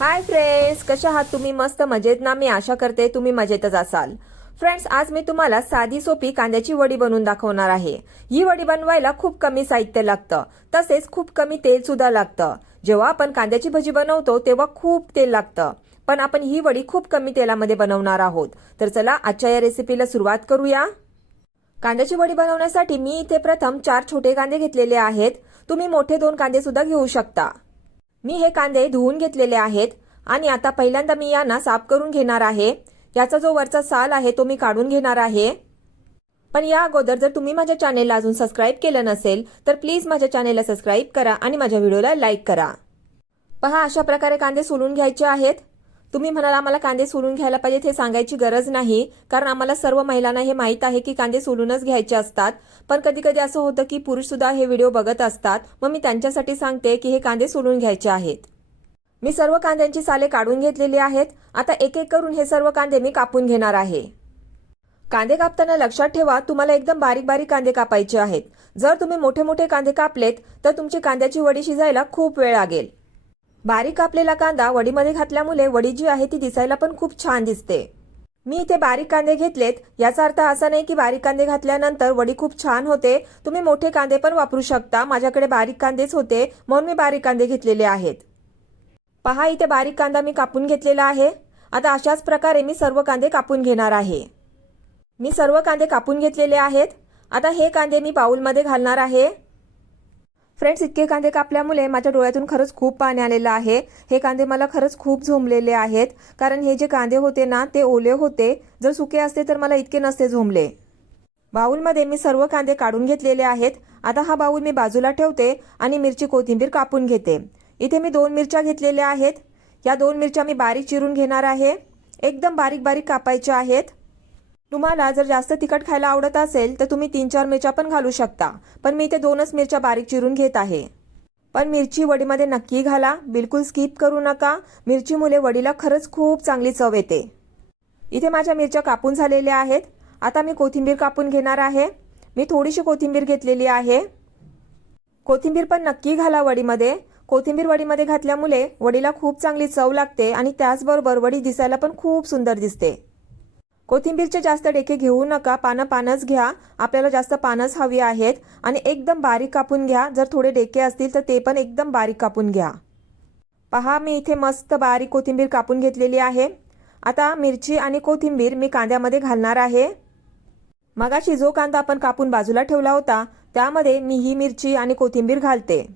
Hi friends कशा आहात तुम्ही? मस्त मजेत ना? मी आशा करते तुम्ही मजेतच असाल. फ्रेंड्स आज मी तुम्हाला साधी सोपी कांद्याची वडी बनवून दाखवणार आहे. ही वडी बनवायला खूप कमी साहित्य लागतं. तसेच खूप कमी तेल सुद्धा लागतं. जेव्हा आपण कांद्याची भजी बनवतो तेव्हा खूप तेल लागतं. पण आपण ही वडी खूप कमी तेलामध्ये बनवणार आहोत. तर चला आजच्या या रेसिपीला सुरुवात करूया. कांद्याची वडी बनवण्यासाठी मी इथे प्रथम चार छोटे कांदे घेतलेले आहेत. तुम्ही मोठे दोन कांदे सुद्धा घेऊ शकता. मी हे कांदे धुवून घेतलेले आहेत आणि आता पहिल्यांदा मी यांना साफ करून घेणार आहे. याचा जो वरचा साल आहे तो मी काढून घेणार आहे. पण या अगोदर जर तुम्ही माझ्या चॅनेलला अजून सबस्क्राईब केलं नसेल तर प्लीज माझ्या चॅनेलला सबस्क्राईब करा आणि माझ्या व्हिडिओला लाईक करा. पहा अशा प्रकारे कांदे सोलून घ्यायचे आहेत. तुम्ही म्हणाल आम्हाला कांदे सोलून घ्यायला पाहिजेत हे सांगायची गरज नाही. कारण आम्हाला सर्व महिलांना हे माहीत आहे की कांदे सोलूनच घ्यायचे असतात. पण कधी कधी असं होतं की पुरुष सुद्धा हे व्हिडिओ बघत असतात. मग मी त्यांच्यासाठी सांगते की हे कांदे सोलून घ्यायचे आहेत. मी सर्व कांद्यांची साले काढून घेतलेली आहेत. आता एक एक करून हे सर्व कांदे मी कापून घेणार आहे. कांदे कापताना लक्षात ठेवा तुम्हाला एकदम बारीक बारीक कांदे कापायचे आहेत. जर तुम्ही मोठे मोठे कांदे कापलेत तर तुमची कांद्याची वडी शिजायला खूप वेळ लागेल. बारीक कापलेला कांदा वडीमध्ये घातल्यामुळे वडी जी आहे ती दिसायला पण खूप छान दिसते. मी इथे बारीक कांदे घेतलेत. याचा अर्थ असा नाही की बारीक कांदे घातल्यानंतर वडी खूप छान होते. तुम्ही मोठे कांदे पण वापरू शकता. माझ्याकडे बारीक कांदेच होते. म्हणून मी बारीक कांदे घेतलेले आहेत. पहा इथे बारीक कांदा मी कापून घेतलेला आहे. आता अशाच प्रकारे मी सर्व कांदे कापून घेणार आहे. मी सर्व कांदे कापून घेतलेले आहेत. आता हे कांदे मी बाऊलमध्ये घालणार आहे. फ्रेंड्स इतके कांदे कापल्यामुळे माझ्या डोळ्यातून खरंच खूप पाणी आलेलं आहे. हे कांदे मला खरंच खूप झोंबलेले आहेत. कारण हे जे कांदे होते ना ते ओले होते. जर सुके असते तर मला इतके नसते झोंबले. बाउलमध्ये मी सर्व कांदे काढून घेतलेले आहेत. आता हा बाउल मी बाजूला ठेवते आणि मिरची कोथिंबीर कापून घेते. इथे मी दोन मिरच्या घेतलेल्या आहेत. या दोन मिरच्या मी बारीक चिरून घेणार आहे. एकदम बारीक बारीक कापायच्या आहेत. तुम्हाला जर जास्त तिखट खायला आवडत असेल तर तुम्ही तीन चार मिरच्या पण घालू शकता. पण मी इथे दोनच मिरच्या बारीक चिरून घेत आहे. पण मिरची वडीमध्ये नक्की घाला. बिलकुल स्किप करू नका. मिरची मुले वडीला खरंच खूप चांगली चव येते. इथे माझ्या मिरच्या कापून झालेल्या आहेत. आता मी कोथिंबीर कापून घेणार आहे. मी थोडीशी कोथिंबीर घेतलेली आहे. कोथिंबीर पण नक्की घाला वडीमध्ये. कोथिंबीर वडीमध्ये घातल्यामुळे वडीला खूप चांगली चव लागते आणि त्याचबरोबर वडी दिसायला पण खूप सुंदर दिसते. कोथिंबीरचे जास्त डेके घेऊ नका पानं पानच घ्या आपल्याला जास्त पानच हवी आहेत. आणि एकदम बारीक कापून घ्या जर थोडे डेके असतील तर ते पण एकदम बारीक कापून घ्या. पहा मी इथे मस्त बारीक कोथिंबीर कापून घेतलेली आहे. आता मिरची आणि कोथिंबीर मी कांद्यामध्ये घालणार आहे. मगाशी जो कांदा आपण कापून बाजूला ठेवला होता त्यामध्ये मी ही मिरची आणि कोथिंबीर घालते.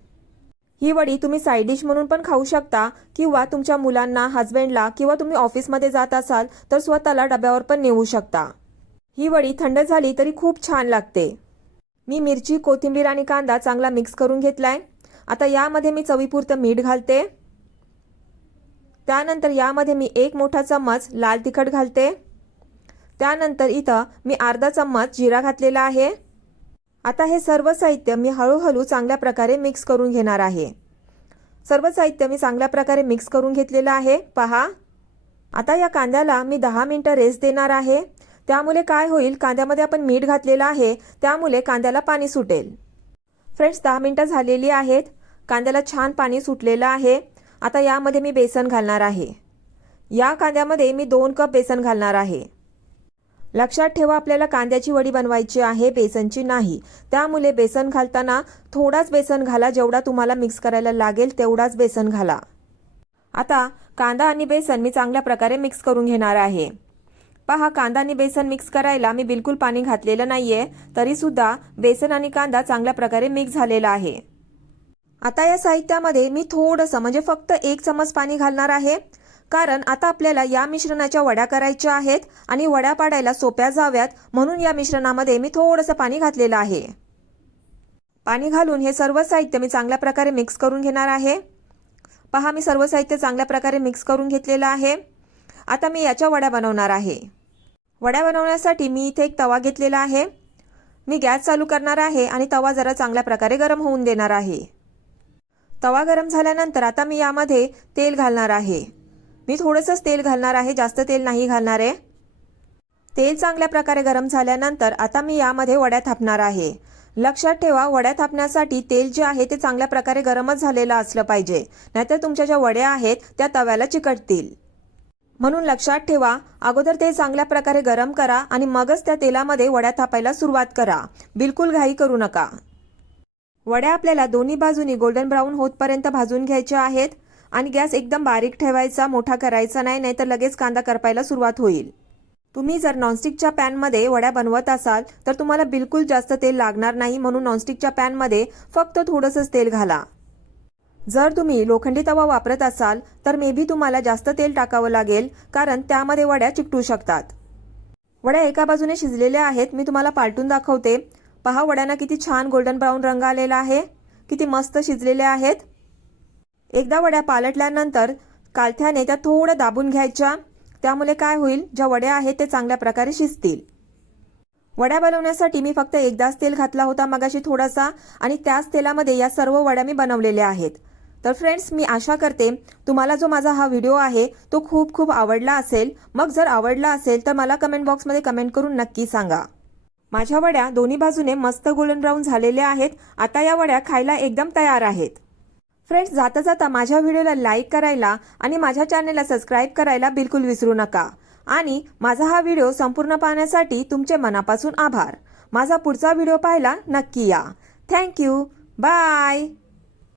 ही वडी तुम्ही साईड डिश म्हणून पण खाऊ शकता किंवा तुमच्या मुलांना हस्बंडला किंवा तुम्ही ऑफिसमध्ये जात असाल तर स्वतःला डब्यावर पण नेऊ शकता. ही वडी थंड झाली तरी खूप छान लागते. मी मिरची कोथिंबीर आणि कांदा चांगला मिक्स करून घेतलाय. आता यामध्ये मी चवीपुरतं मीठ घालते. त्यानंतर यामध्ये मी एक मोठा चम्मच लाल तिखट घालते. त्यानंतर इथं मी अर्धा चम्मच जिरा घातलेला आहे. आता हे सर्व साहित्य मी हळूहळू चांगल्या प्रकारे मिक्स करून घेणार आहे. सर्व साहित्य मी चांगल्या प्रकारे मिक्स करून घेतलेलं आहे. पहा. आता या कांद्याला मी दहा मिनटं रेस्ट देणार आहे. त्यामुळे काय होईल? कांद्यामध्ये आपण मीठ घातलेलं आहे. त्यामुळे कांद्याला पाणी सुटेल. फ्रेंड्स दहा मिनटं झालेली आहेत. कांद्याला छान पाणी सुटलेलं आहे. आता यामध्ये मी बेसन घालणार आहे. या कांद्यामध्ये मी दोन कप बेसन घालणार आहे. लक्षात ठेवा आपल्याला कांद्याची वडी बनवायची आहे बेसनची नाही. त्यामुळे बेसन घालताना थोडाच बेसन घाला जेवढा तुम्हाला मिक्स करायला लागेल तेवढाच बेसन घाला. आता कांदा आणि बेसन मी चांगल्या प्रकारे मिक्स करून घेणार आहे. पहा कांदा आणि बेसन मिक्स करायला मी बिलकुल पाणी घातलेलं नाही आहे तरीसुद्धा बेसन आणि कांदा चांगल्या प्रकारे मिक्स झालेला आहे. आता या साहित्यामध्ये मी थोडंसं म्हणजे फक्त एक चमच पाणी घालणार आहे. कारण आता आपल्याला या मिश्रणाच्या वड्या करायच्या आहेत आणि वड्या पाडायला सोप्या जाव्यात म्हणून या मिश्रणामध्ये मी थोडंसं पाणी घातलेलं आहे. पाणी घालून हे सर्व साहित्य मी चांगल्या प्रकारे मिक्स करून घेणार आहे. पहा मी सर्व साहित्य चांगल्या प्रकारे मिक्स करून घेतलेलं आहे. आता मी याच्या वड्या बनवणार आहे. वड्या बनवण्यासाठी मी इथे एक तवा घेतलेला आहे. मी गॅस चालू करणार आहे आणि तवा जरा चांगल्या प्रकारे गरम होऊन देणार आहे. तवा गरम झाल्यानंतर आता मी यामध्ये तेल घालणार आहे. मी थोडंसंच तेल घालणार आहे जास्त तेल नाही घालणार आहे. तेल चांगल्या प्रकारे गरम झाल्यानंतर आता मी यामध्ये वड्या थापणार आहे. लक्षात ठेवा वड्या थापण्यासाठी तेल जे आहे ते चांगल्या प्रकारे गरमच झालेलं असलं पाहिजे. नाहीतर तुमच्या ज्या वड्या आहेत त्या तव्याला चिकटतील. म्हणून लक्षात ठेवा अगोदर ते चांगल्या प्रकारे गरम करा आणि मगच त्या तेलामध्ये वड्या थापायला सुरुवात करा. बिलकुल घाई करू नका. वड्या आपल्याला दोन्ही बाजूनी गोल्डन ब्राऊन होतपर्यंत भाजून घ्यायच्या आहेत. आणि गॅस एकदम बारीक ठेवायचा मोठा करायचा नाही नाही तर लगेच कांदा करपायला सुरुवात होईल. तुम्ही जर नॉनस्टिकच्या पॅनमध्ये वड्या बनवत असाल तर तुम्हाला बिलकुल जास्त तेल लागणार नाही म्हणून नॉनस्टिकच्या पॅनमध्ये फक्त थोडंसंच तेल घाला. जर तुम्ही लोखंडी तवा वापरत असाल तर मे बी तुम्हाला जास्त तेल टाकावं लागेल कारण त्यामध्ये वड्या चिकटू शकतात. वड्या एका बाजूने शिजलेल्या आहेत मी तुम्हाला पालटून दाखवते. पहा वड्यांना किती छान गोल्डन ब्राऊन रंग आलेला आहे. किती मस्त शिजलेल्या आहेत. एकदा वड्या पालटल्यानंतर कालथ्याने त्या थोडं दाबून घ्यायच्या. त्यामुळे काय होईल? ज्या वड्या आहेत ते चांगल्या प्रकारे शिजतील. वड्या बनवण्यासाठी मी फक्त एकदाच तेल घातला होता मगाशी थोडासा आणि त्याच तेलामध्ये या सर्व वड्या मी बनवलेल्या आहेत. तर फ्रेंड्स मी आशा करते तुम्हाला जो माझा हा व्हिडिओ आहे तो खूप खूप आवडला असेल. मग जर आवडला असेल तर मला कमेंट बॉक्समध्ये कमेंट करून नक्की सांगा. माझ्या वड्या दोन्ही बाजूने मस्त गोल्डन ब्राऊन झालेल्या आहेत. आता या वड्या खायला एकदम तयार आहेत. फ्रेंड्स जाता जाता माझ्या व्हिडिओला लाईक करायला आणि माझ्या चॅनलला सबस्क्राईब करायला बिलकुल विसरू नका. आणि माझा हा व्हिडिओ संपूर्ण पाहण्यासाठी तुमचे मनापासून आभार. माझा पुढचा व्हिडिओ पाहायला नक्की या. Thank you bye